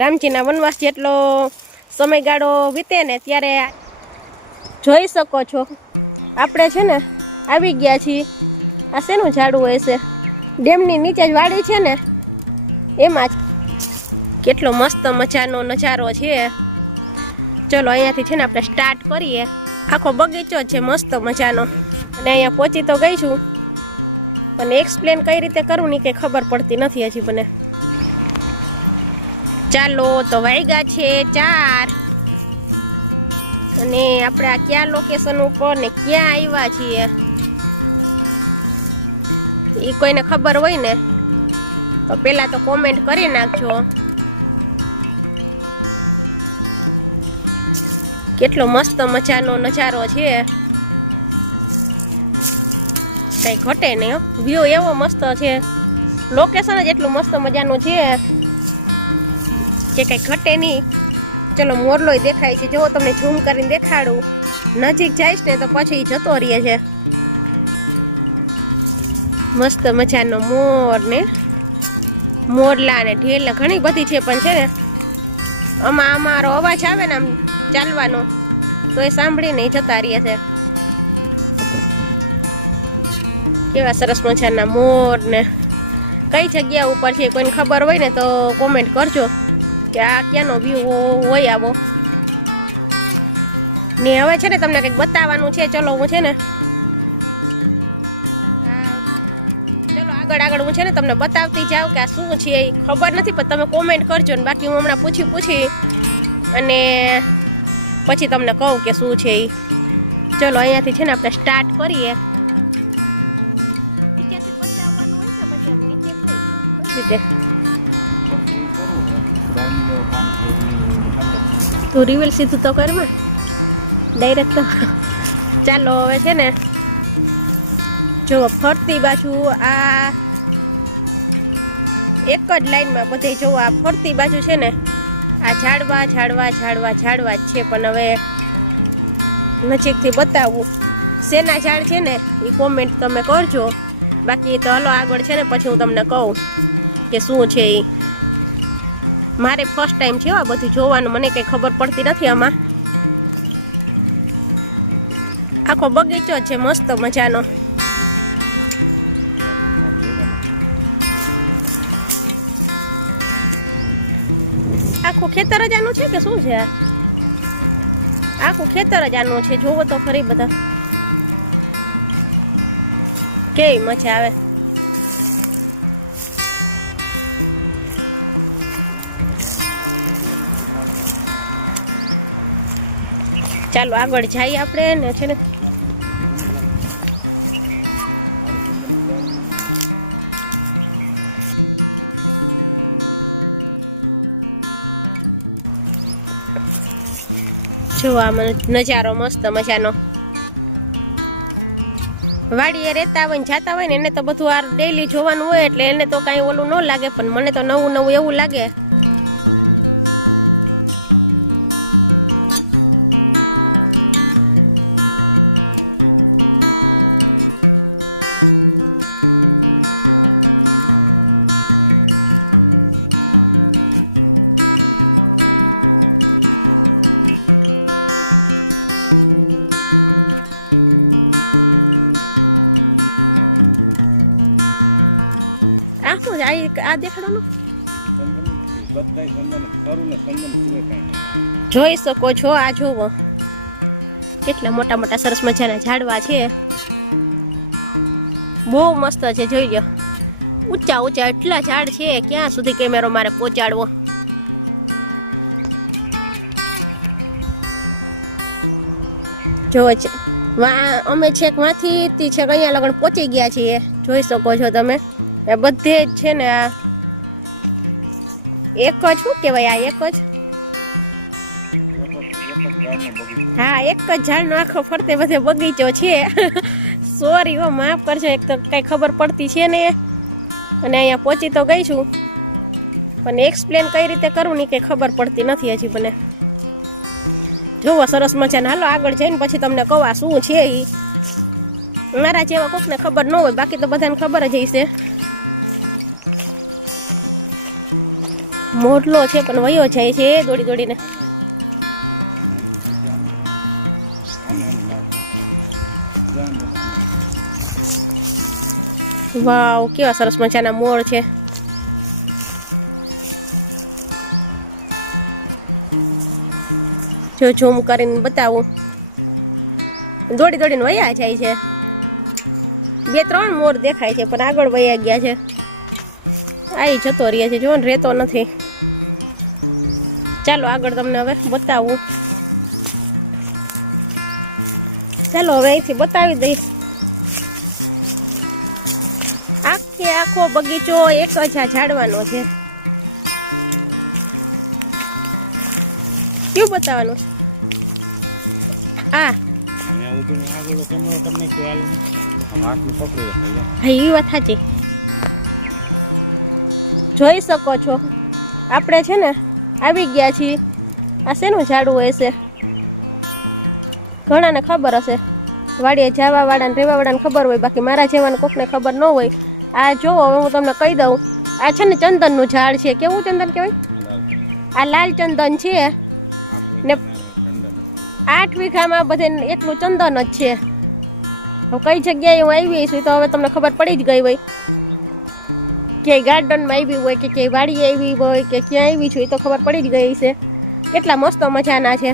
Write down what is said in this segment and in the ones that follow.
રામજીના વનવાસ જેટલો સમયગાળો વીતે ને ત્યારે જોઈ શકો છો આપણે છે ને આવી ગયા છીએ. આ શેનું ઝાડવું હોય છે? ડેમની નીચે જ વાડી છે ને એમાં જ. કેટલો મસ્ત મજાનો નજારો છે. ચલો અહીંયાથી છે ને આપણે સ્ટાર્ટ કરીએ. આખો બગીચો છે મસ્ત મજાનો. અને અહીંયા પહોંચી તો ગઈ છું પણ એક્સપ્લેન કઈ રીતે કરવું ની કે ખબર પડતી નથી હજી મને. ચાલો તો વાગ્યા છે 4 અને આપણે આ ક્યાં લોકેશન ઉપર ને ક્યાં આવ્યા છીએ એ કોઈને ખબર હોય ને તો પહેલા તો કોમેન્ટ કરી નાખજો. કેટલો મસ્ત મજાનો નજારો છે, કઈ ઘટે નહીં. વ્યૂ એવો મસ્ત છે, લોકેશન જ એટલું મસ્ત મજાનું છે કે કઈ ઘટે નહીં. ચલો મોરલોય દેખાય છે, જો તમને ઝૂમ કરીને દેખાડું. નજીક જઈશ ને તો પછી જતો રહે છે. મસ્ત મજાનો મોર ને મોરલા ને ઢેલ ને ઘણી બધી છે, પણ છે ને આમાં અમારો અવાજ આવે ને આમ ચાલવાનો તો એ સાંભળીને જતા રહે છે. કેવા સરસ મજાના મોર ને કઈ જગ્યા ઉપર છે કોઈને ખબર હોય ને તો કોમેન્ટ કરજો કે આ ક્યાંનો વ્યૂ હોય આવો ને. હવે છે ને તમને કંઈક બતાવવાનું છે. ચલો હું છે ને આગળ હું છે ને તમને બતાવતી જાઉં કે આ શું છે એ ખબર નથી, પણ તમે કોમેન્ટ કરજો ને બાકી હું હમણાં પૂછી અને પછી તમને કહું કે શું છે એ. ચલો અહીંયાથી છે ને આપણે સ્ટાર્ટ કરીએ. નીચેથી બતાવવાનું હોય કે પછી આમ નીચે રીતે તું રિવીલ સીધું તો કર માં ડાયરેક્ટ તો. ચાલો હવે છે ને જો ફરતી બાજુ આ એક જ લાઈનમાં બધે જો આ ફરતી બાજુ છે ને આ ઝાડવા ઝાડવા ઝાડવા ઝાડવા જ છે. પણ હવે નજીકથી બતાવું શેના ઝાડ છે ને એ કોમેન્ટ તમે કરજો. બાકી તો હલો આગળ છે ને પછી હું તમને કહું કે શું છે એ. મારે ફર્સ્ટ ટાઈમ છે આ બધું જોવાનું, મને કંઈ ખબર પડતી નથી આમાં. આખો બગીચો છે મસ્ત મજાનો. આખું ખેતર જ આનું છે કે શું છે? આખું ખેતર જ આનું છે. જોવો તો ખરી બધા કેવી મજા આવે. ચાલો આગળ જઈએ આપણે ને છે ને જોવા નજારો મસ્ત મજાનો. વાડીએ રહેતા હોય ને જાતા હોય ને એને તો બધું આ ડેઈલી જોવાનું હોય એટલે એને તો કાંઈ ઓલું ન લાગે, પણ મને તો નવું નવું એવું લાગે. આ દેખાડો જોઈ શકો છો. આ જોવો કેટલા મોટા મોટા સરસ મજાના ઝાડવા છે, બહુ મસ્ત છે. જોઈ લો ઊંચા ઊંચા એટલા ઝાડ છે. ક્યાં સુધી કેમેરો મારે પહોંચાડવો? જોવો છે અમે છેક માંથી છેક અહીંયા લગન પહોંચી ગયા છીએ. જોઈ શકો છો તમે. એ બધે જ છે ને આ એક જ શું કહેવાય, આ એક જ હા એક જ ઝાડનો આખો ફરતે બધે બગીચો છે. સોરી હો માફ કરજો, એક તો કઈ ખબર પડતી છે ને. અને અહીંયા પહોંચી તો ગઈ છું પણ એક્સપ્લેન કઈ રીતે કરવું ની કે ખબર પડતી નથી હજી મને. જોવો સરસ મજાના. હાલો આગળ જઈને પછી તમને કહું આ શું છે એ. મારા જેવા કોકને ખબર ન હોય, બાકી તો બધાને ખબર જ હશે. મોરલો છે પણ વયો જાય છે દોડી દોડીને. વાવ, કેવા સરસ મજાના મોર છે. જો ઝૂમ કરીને બતાવું, દોડી દોડીને વયા જાય છે. 2-3 મોર દેખાય છે પણ આગળ વયા ગયા છે. આઈ જતો રહે છે, જો ને રહેતો નથી. ચાલો આગળ તમને હવે બતાવું. ચાલો હવે અહીંથી બતાવી દઈશ. આખો બગીચો એક જ આ ઝાડવાનો છે. કેવું બતાવવાનું? હા, એ વાત સાચી. જોઈ શકો છો આપણે છે ને આવી ગયા છીએ. આ શેનું ઝાડવું હોય છે? ઘણાને ખબર હશે, વાડીએ જવા વાળાને રહેવા વાળાને ખબર હોય, બાકી મારા જેવાને કોકને ખબર ન હોય. આ જોવો, હવે હું તમને કહી દઉં. આ છે ને ચંદનનું ઝાડ છે. કેવું ચંદન કહેવાય? આ લાલ ચંદન છે ને 8 વીઘામાં બધે એટલું ચંદન જ છે. હવે કઈ જગ્યાએ હું આવી છું તો હવે તમને ખબર પડી જ ગઈ હોય. ક્યાંય ગાર્ડનમાં આવી હોય કે ક્યાંય વાડીએ આવી હોય કે ક્યાં આવી છું એ તો ખબર પડી જ ગઈ છે. કેટલા મસ્ત મજાના છે.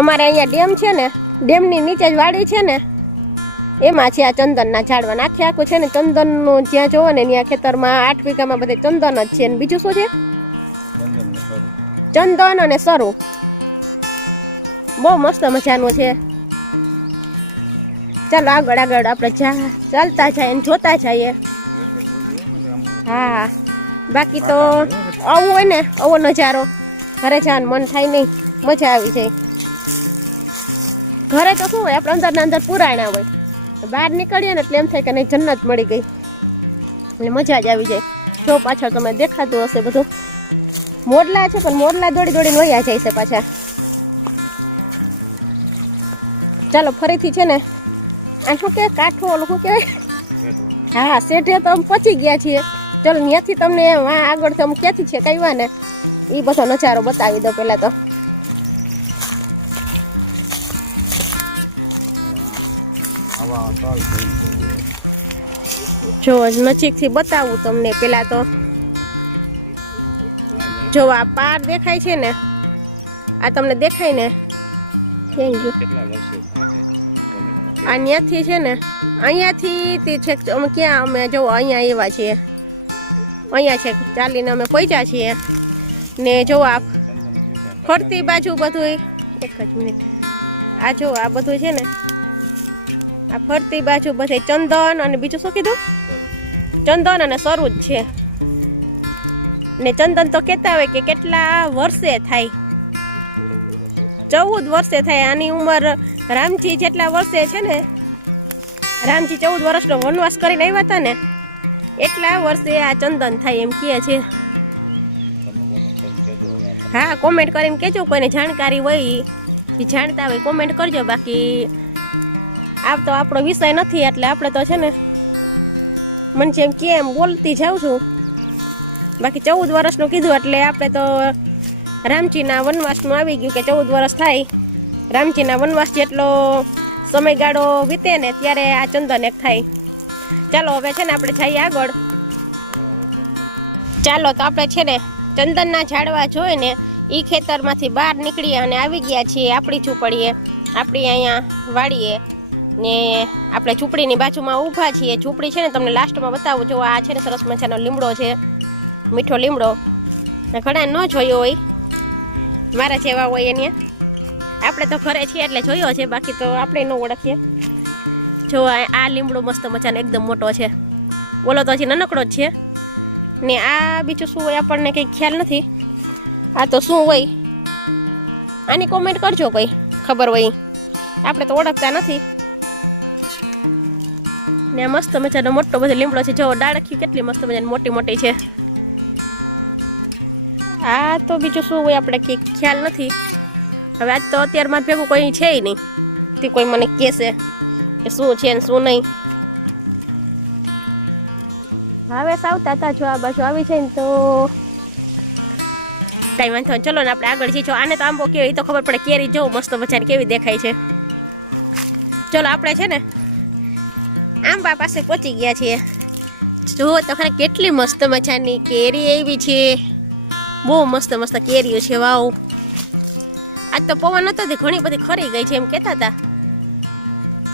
અમારે અહીંયા ડેમ છે ને, ડેમની નીચે જ વાડી છે ને, એમાં છે આ ચંદનના ઝાડવા. આખે આખું છે ને ચંદનનું, જ્યાં જોવો ને ત્યાં ખેતરમાં 8 વીઘામાં બધે ચંદન જ છે. અને બીજું શું છે? ચંદન અને સરું. બહુ મસ્ત મજાનું છે. ચાલો આગળ આગળ આપણે ચાલતા જઈએ ને જોતા જઈએ. હા, બાકી તો આવું હોય ને, આવો નજારો ઘરે જવાનું મન થાય નહીં, મજા આવી જાય. ઘરે તો શું હોય, આપણે અંદરના અંદર પુરાણા હોય, બહાર નીકળીએ ને એટલે એમ થાય કે નહીં જન્નત મળી ગઈ, એટલે મજા જ આવી જાય. જો પાછળ તમે દેખાતું હશે બધું મોરલા છે, પણ મોરલા દોડી દોડીને વયા જાય છે પાછા. ચાલો ફરીથી છે ને આ શું કે કાઠો ઓલું શું કહેવાય? હા, શેઠે તો અમે પહોંચી ગયા છીએ. ચાલો ત્યાંથી તમને આગળથી અમે ક્યાંથી છે કહેવા ને એ બધો નજારો બતાવી દો પહેલાં તો. જો નજીકથી બતાવું તમને પહેલાં તો. જો આ પાર દેખાય છે ને, આ તમને દેખાય ને ક્યાં ગયું? આ ત્યાંથી છે ને, અહીંયાથી છે અમે ક્યાં, અમે જો અહીંયા આવ્યા છીએ, અહીંયા છે ચાલીને અમે પહોંચ્યા છીએ. ને જો આ ફરતી બાજુ બધું, એક જ મિનિટ, આ જો આ બધું છે ને, આ ફરતી બાજુ બધે ચંદન અને બીજું શું કીધું? ચંદન અને સરું જ છે. ને ચંદન તો કહેતા હોય કે કેટલા વર્ષે થાય, 14 વર્ષે થાય. આની ઉંમર રામજી જેટલા વર્ષે છે ને, રામજી 14 વર્ષનો વનવાસ કરીને આવ્યા હતા ને, એટલા વર્ષે આ ચંદન થાય એમ કહે છે. હા, કોમેન્ટ કરીને કહેજો, કોઈને જાણકારી હોય એ જાણતા હોય કોમેન્ટ કરજો. બાકી આ તો આપણો વિષય નથી એટલે આપણે તો છે ને મને જેમ કેમ બોલતી જાઉં છું. બાકી 14 વર્ષનું કીધું એટલે આપણે તો રામજીના વનવાસનું આવી ગયું કે 14 વર્ષ થાય. રામજીના વનવાસ જેટલો સમયગાળો વીતે ને ત્યારે આ ચંદન એક થાય. ચાલો હવે છે ને આપણે જઈએ આગળ. ચાલો તો આપણે છે ને ચંદનના ઝાડવા જોઈને એ ખેતરમાંથી બહાર નીકળીએ અને આવી ગયા છીએ આપણી ઝૂંપડીએ, આપણી અહીંયા વાડીએ. ને આપણે ઝૂંપડીની બાજુમાં ઊભા છીએ. ઝૂંપડી છે ને તમને લાસ્ટમાં બતાવું. જો આ છે ને સરસ મજાનો લીમડો છે, મીઠો લીમડો. ઘણા ન જોયો હોય, મારા જેવા હોય એને. આપણે તો ઘરે છીએ એટલે જોયો છે, બાકી તો આપણે ન ઓળખીએ. જો આ લીમડો મસ્ત મજાનો એકદમ મોટો છે. બોલો તો હજી નાનકડો જ છે. ને આ બીજું શું હોય આપણને કંઈ ખ્યાલ નથી. આ તો શું હોય આની કોમેન્ટ કરજો કોઈ ખબર હોય, આપણે તો ઓળખતા નથી. ને આ મસ્ત મજાનો મોટો બધો લીમડો છે. જો ડાળખી કેટલી મસ્ત મજાની મોટી મોટી છે. આ તો બીજું શું હોય આપણે કંઈ ખ્યાલ નથી. હવે આજ તો અત્યારમાં ભેગું કોઈ છે નહીં તે કોઈ મને કહેશે કે શું છે ને શું નહીં. ભાવેશ આવતા હતા, જો આ બાજુ આવી છે ને તો કઈ વાંધો નહીં. ચલો ને આપણે આગળ જઈએ. આને તો આંબો કેવો એ તો ખબર પડે. કેરી જોઉં મસ્ત મજાની કેવી દેખાય છે. ચલો આપણે છે ને આંબા પાસે પહોંચી ગયા છીએ. જો તો ખરે કેટલી મસ્ત મજાની કેરી એવી છે. બહુ મસ્ત મસ્ત કેરીઓ છે. વાવ, આજ તો પવન હતો તે ઘણી બધી ખરી ગઈ છે એમ કહેતા હતા.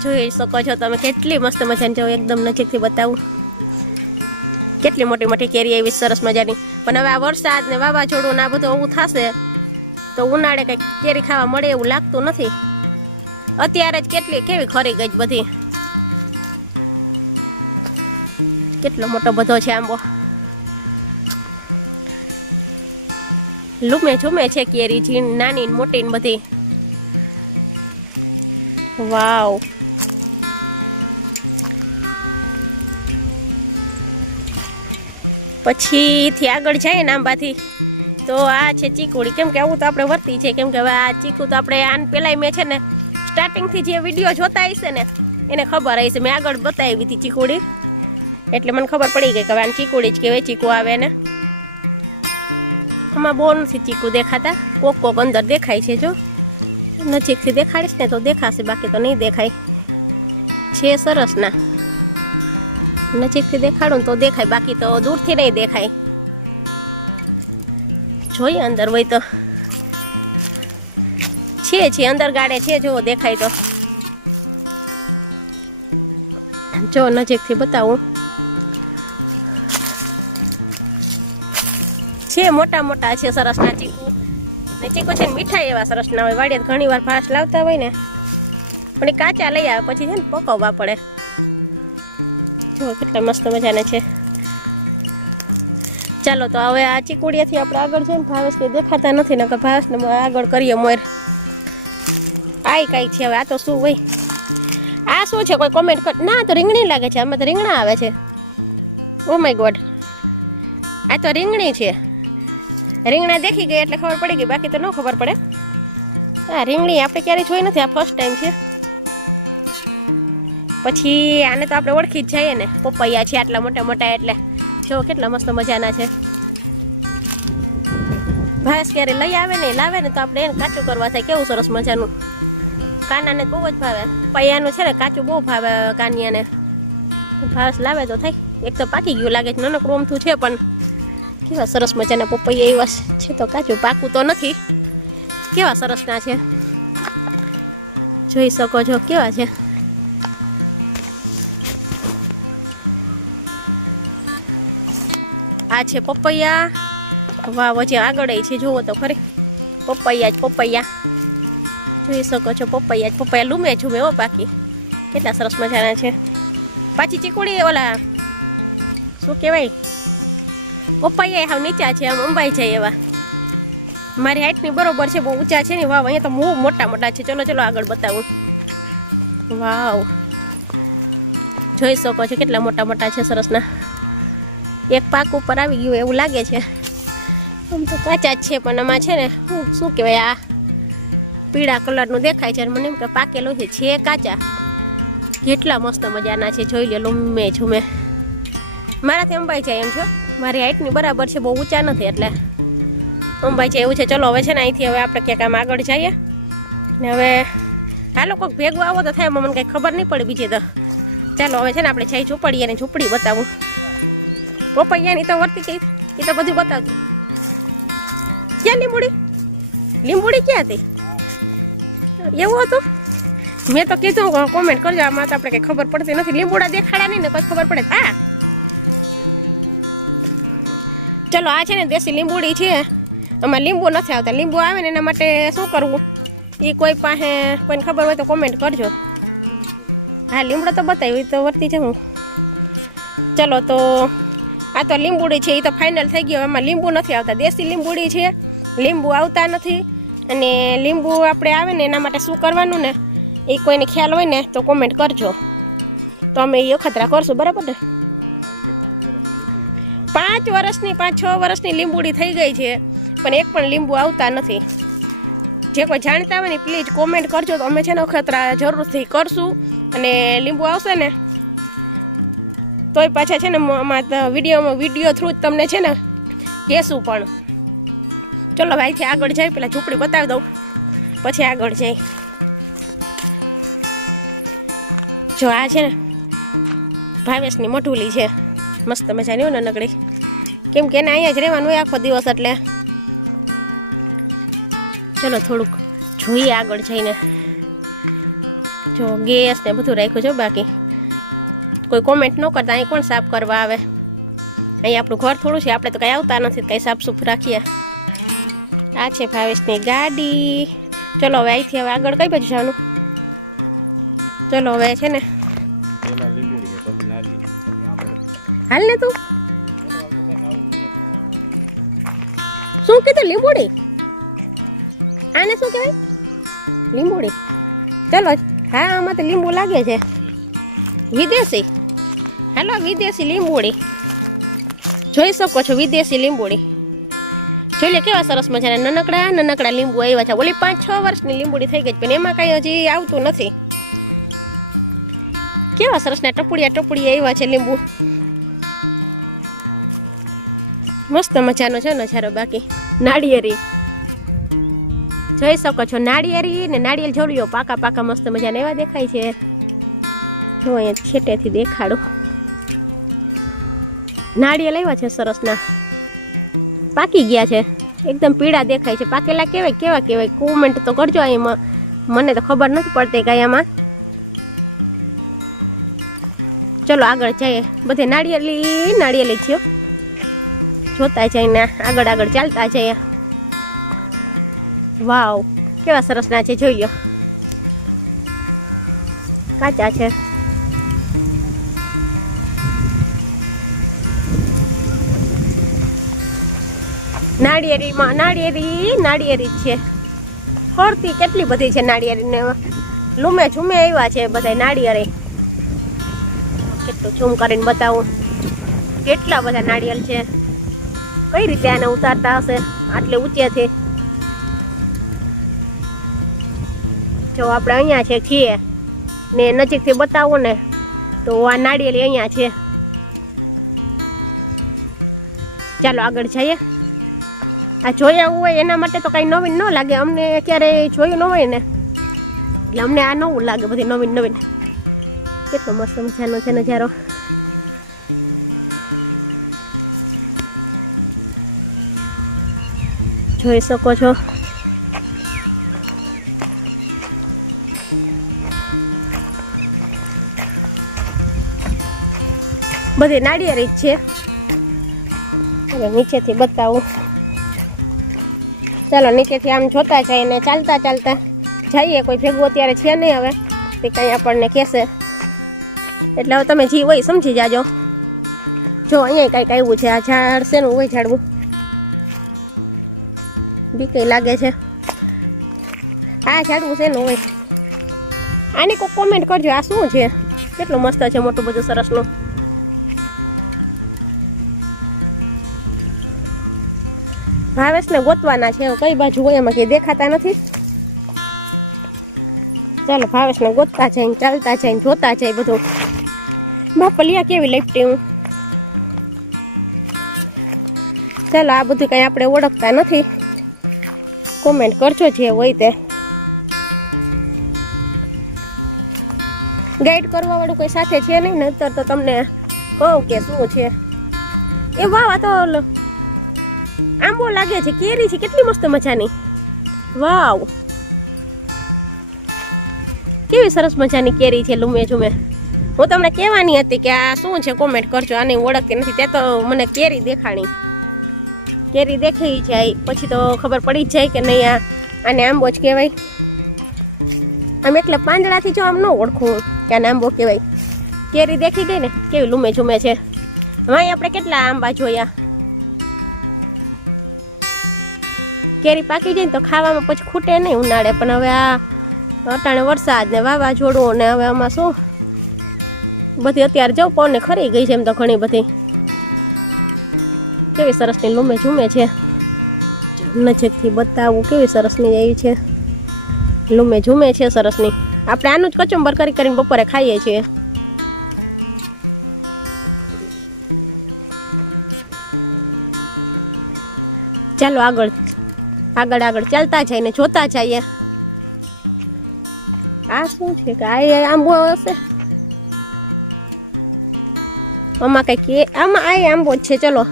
જોઈ શકો છો તમે કેટલી મસ્ત મજાની. જો એકદમ નજીકથી બતાવું કેટલી મોટી મોટી કેરી એવી સરસ મજાની. પણ હવે આ વરસાદ ને વાવાઝોડું ને આ બધું આવું થશે તો ઉનાળે કંઈક કેરી ખાવા મળે એવું લાગતું નથી. અત્યારે જ કેવી ખરી ગઈ બધી. કેટલો મોટો બધો છે આંબો. લૂમે ઝૂમે છે કેરી, ઝીણ નાની મોટી ને બધી. વાવ, પછીથી આગળ જાય ને આંબાથી તો આ છે ચીકુડી. કેમ કે આવું તો આપણે વર્તી છે. કેમ કે હવે આ ચીકુ તો આપણે આન પેલાય મેં છે ને સ્ટાર્ટિંગથી જે વિડીયો જોતા હશે ને એને ખબર હશે. મેં આગળ બતાવી હતી ચીકુડી, એટલે મને ખબર પડી ગઈ કે હવે આને ચીકુડી જ કહેવાય. ચીકુ આવે ને આમાં બહુ નથી ચીકુ દેખાતા, કોક કોક અંદર દેખાય છે. જો નજીકથી દેખાડીશ ને તો દેખાશે, બાકી તો નહીં દેખાય. છે સરસ ના, નજીકથી દેખાડું તો દેખાય, બાકી તો દૂરથી નહીં દેખાય. જોઈએ અંદર હોય તો છે અંદર ગાડે છે. જો દેખાય તો જો નજીકથી બતાવું. છે મોટા મોટા છે સરસના ચીકુ. ને ચીકુ છે ને મીઠા એવા સરસના હોય. વાડીએ ઘણી વાર ફાસ લાવતા હોય ને પણ એ કાચા લઈ આવે પછી છે ને પકવવા પડે. જો કેટલા મસ્ત મજાના છે. ચાલો તો હવે આ ચીકુડિયાથી આપણે આગળ જઈને ભાવેશ કંઈ દેખાતા નથી ને ભાવેશને આગળ કરીએ મોર. આઈ કાંઈક છે. હવે આ તો શું હોય? આ શું છે? કોઈ કોમેન્ટ કર. ના, તો રીંગણી લાગે છે. આમાં તો રીંગણા આવે છે. ઓ માય ગોડ, આ તો રીંગણી છે. રીંગણા દેખી ગઈ એટલે ખબર પડી ગઈ, બાકી તો ન ખબર પડે. હા, રીંગણી આપણે ક્યારેય જોઈ નથી, આ ફર્સ્ટ ટાઈમ છે. પછી આને તો આપણે ઓળખી જ જઈએ ને, પપૈયા છે આટલા મોટા મોટા. એટલે જો કેટલા મસ્ત મજાના છે. ભાવેશ ક્યારે લઈ આવે ને લાવે ને તો આપણે એને કાચું કરવા થાય. કેવું સરસ મજાનું. કાનાને બહુ જ ભાવે. પૈયાનું છે ને કાચું બહુ ભાવે કાનિયાને. ભાવેશ લાવે તો થાય. એક તો પાકી ગયું લાગે છે, નાનકડું અમથું છે પણ કેવા સરસ મજાના પપૈયા એવા છે. તો કાચું પાકું તો નથી. કેવા સરસના છે, જોઈ શકો છો કેવા છે. આ છે પપૈયા. વાહ, વચ્ચે આગળ છે. જુઓ તો ખરી, પપૈયા જ પપૈયા. જોઈ શકો છો પપૈયા જ પપૈયા. લૂમે ઝૂમે હો. બાકી કેટલા સરસ મજાના છે. પાછી ચીકુડી ઓલા શું કહેવાય, પપૈયા હાવ નીચા છે, આમ અંબાઈ જાય એવા. મારી હાઈટની બરોબર છે, બહુ ઊંચા છે ને. વાવ, અહીંયા તો બહુ મોટા મોટા છે. ચલો ચલો આગળ બતાવું. વાવ, જોઈ શકો છો કેટલા મોટા મોટા છે સરસના. એક પાક ઉપર આવી ગયું એવું લાગે છે. આમ તો કાચા જ છે પણ આમાં છે ને શું કહેવાય, આ પીળા કલરનું દેખાય છે. મને એમ કે પાકેલું છે કાચા. કેટલા મસ્ત મજાના છે. જોઈ લે, લૂમે ઝૂમે. મારાથી અંબાઈ જાય એમ છો. મારી હાઈટની બરાબર છે, બહુ ઊંચા નથી એટલે અંબાઈ જાય એવું છે. ચલો હવે છે ને અહીંથી હવે આપણે ક્યાંક આમ આગળ જઈએ ને હવે હાલો કોઈક ભેગું આવો તો થાય. મને કંઈ ખબર નહીં પડે બીજે તો. ચાલો હવે છે ને આપણે જઈ ઝૂંપડીએ ને ઝૂંપડી બતાવું. પપૈયાની તો વર્તી કઈ એ તો બધું બતાવતું. ક્યાં લીંબુડી? લીંબુડી ક્યાં હતી? એવું હતું? મેં તો કીધું કોમેન્ટ કરજો. આમાં તો આપણે કંઈ ખબર પડતી નથી. લીંબુડા દેખાડા નહીં ને કોઈ ખબર પડે. હા ચલો, આ છે ને દેશી લીંબુડી છે. આમાં લીંબુ નથી આવતા. લીંબુ આવે ને એના માટે શું કરવું એ કોઈ પાસે કોઈને ખબર હોય તો કોમેન્ટ કરજો. હા, લીમડો તો બતાવ્યું તો વર્તી છે હું. ચલો તો આ તો લીંબુડી છે, એ તો ફાઇનલ થઈ ગયો. એમાં લીંબુ નથી આવતા. દેશી લીંબુડી છે, લીંબુ આવતા નથી. અને લીંબુ આપણે આવે ને એના માટે શું કરવાનું ને એ કોઈને ખ્યાલ હોય ને તો કોમેન્ટ કરજો, તો અમે એ અખતરા કરશું. બરાબર ને? 5 વર્ષની 5-6 વર્ષની લીંબુડી થઈ ગઈ છે પણ એક પણ લીંબુ આવતા નથી. જે કોઈ જાણતા હોય ને પ્લીઝ કોમેન્ટ કરજો, તો અમે છે ને અખતરા જરૂરથી કરશું. અને લીંબુ આવશે ને તોય પાછા છે ને વિડીયો થ્રુ જ તમને છે ને કહેશું. પણ ચલો ભાઈથી આગળ જાય, પેલા ઝૂંપડી બતાવી દઉં પછી આગળ જાય. જો આ છે ને ભાવેશની મઠુલી છે, મસ્ત મજાની હોય ને નકડી, કેમ કે એને અહીંયા જ રહેવાનું હોય આખો દિવસ. એટલે ચલો થોડુંક જોઈએ આગળ જઈને. જો ગેસ ને બધું રાખ્યું છે, બાકી કોઈ કોમેન્ટ ન કરતા અહીં કોણ સાફ કરવા આવે? અહીં આપણું ઘર થોડું છે, આપણે તો કંઈ આવતા નથી, કંઈ સાફ સુફ રાખીએ. આ છે ભાવેશની ગાડી. ચલો હવે અહીંથી હવે આગળ કઈ બાજુ જવાનું? ચલો હવે છે ને હાલ ને તું શું કીધું? લીંબુડી? આને શું કહેવાય? લીંબુડી. ચલો હા, આમાં તો લીંબુ લાગે છે વિદેશી. હાલો વિદેશી લીંબુડી જોઈ શકો છો, વિદેશી લીંબુડી જોઈ લે કેવા સરસ મજાના નાનકડા લીંબુ આવ્યા છે. ઓલી 5-6 વર્ષની લીંબુડી થઈ ગઈ, પણ એમાં કાંઈ હજી આવતું નથી. કેવા સરસના ટપુડિયા આવ્યા છે લીંબુ, મસ્ત મજાનો છે નજારો. બાકી નાળિયેરી જોઈ શકો છો, નાળિયેરી ને નાળિયેર જોડ્યો પાકા મસ્ત મજાના એવા દેખાય છે. જો અહીંયા છેટેથી દેખાડો, નાળિયેર આવ્યા છે સરસના, પાકી ગયા છે, એકદમ પીળા દેખાય છે. પાકેલા કેવા કહેવાય કોમેન્ટ તો કરજો. એમાં મને તો ખબર નથી પડતી કાંઈ આમાં. ચલો આગળ જઈએ, બધે નાળિયેરી થયો, જોતા જઈને આગળ ચાલતા જઈએ. વાવ કેવા સરસના છે, જોઈ લો. કાચા છે. નાળિયેરી જ છે. ફરતી કેટલી બધી છે નાળિયેરીને, લૂમે ઝૂમે આવ્યા છે બધા નાળિયેરી. કેટલું ઝૂમ કરીને બતાવું, કેટલા બધા નાળિયેર છે. કઈ રીતે આને ઉતારતા હશે આટલે ઊંચેથી? જો આપણે અહીંયા છે છીએ ને નજીકથી બતાવો ને તો આ નાળિયેરી અહીંયા છે. ચાલો આગળ જઈએ. આ જોયા હોય એના માટે તો કંઈ નવીન ન લાગે, અમને ક્યારેય જોયું ન હોય ને એટલે અમને આ નવું લાગે, બધી નવીન. કેટલો મસ્ત મજાનો છે નજારો. જોઈ શકો છો. બધી નાળિયેરી જ છે. હવે નીચેથી બતાવું. ચાલો નીચેથી આમ જોતા જઈને ચાલતા જઈએ. કોઈ ભેગું અત્યારે છે નહીં, હવે તે કંઈ આપણને કહેશે એટલે હવે તમે જે હોય સમજી જાજો. જો અહીંયા કંઈક આવ્યું છે, આ ઝાડ શેનું હોય? ઝાડવું બીક લાગે છે. આ ઝાડવું શેનું હોય? આની કોઈ કોમેન્ટ કરજો, આ શું છે? કેટલું મસ્ત છે, મોટું બધું સરસનું. ભાવેશને ગોતવાના છે, કઈ બાજુ હોય એમાં કંઈ દેખાતા નથી. ચાલો ભાવેશને ગોતતા જઈને ચાલતા જઈને જોતા જાય બધું. બાપલિયા કેવી લપટી હું. ચાલો આ બધું કંઈ આપણે ઓળખતા નથી, કોમેન્ટ કરજો જે હોય તે. ગાઈડ કરવા વાળું કોઈ સાથે છે નહીં, નહીતર તો તમને કહું કે શું છે. એ વાહ, આ તો આંબો લાગે છે, કેરી છે, કેટલી મસ્ત મજાની. વાવ કેવી સરસ મજાની કેરી છે, લૂમે ઝૂમે. હું તમને કહેવાની હતી કે આ શું છે, કોમેન્ટ કરજો. આને ઓળખતી નથી, ત્યાં તો મને કેરી દેખાણી. કેરી દેખાઈ જાય પછી તો ખબર પડી જ જાય કે નહીં આને આંબો જ કહેવાય. આમ એટલે પાંદડાથી જો આમ ન ઓળખું કે આને આંબો કહેવાય. કેરી દેખી ગઈ ને કેવી લૂમે ઝૂમે છે. અહીં આપણે કેટલા આંબા જોયા. કેરી પાકી જાય ને તો ખાવામાં પછી ખૂટે નહીં ઉનાળે. પણ હવે આ અટાણે વરસાદ ને વાવાઝોડું ને હવે આમાં શું બધી અત્યારે જવું પણ ખરી ગઈ છે એમ તો ઘણી બધી. કેવી સરસની લૂમે ઝૂમે છે, નજીકથી બતાવું કેવી સરસની આવી છે. લૂમે ઝૂમે છે સરસની. આપણે આનું જ કચુંબર કરીને બપોરે ખાઈએ છીએ. ચાલો આગળ આગળ આગળ ચાલતા જાય ને જોતા જઈએ. આ શું છે કે આ આંબો હશે? આમાં કઈ આમાં આ આંબો જ છે. ચલો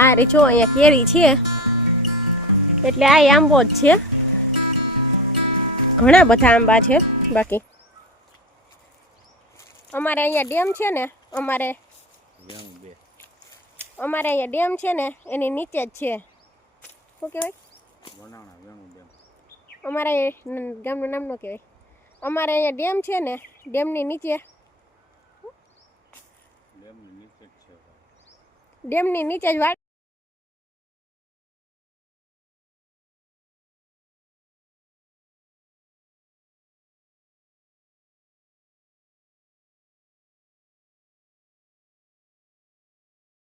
આ રે જો અહીંયા કેરી છે એટલે આ આંબો જ છે. ઘણા બધા આંબા છે. બાકી અમારે અહીંયા ડેમ છે ને, અમારે અહીંયા ડેમ છે ને એની નીચે જ છે. શું કહેવાય? અમારે ગામનું નામ ન કહેવાય. અમારે અહીંયા ડેમ છે ને, ડેમની નીચે જ વાડ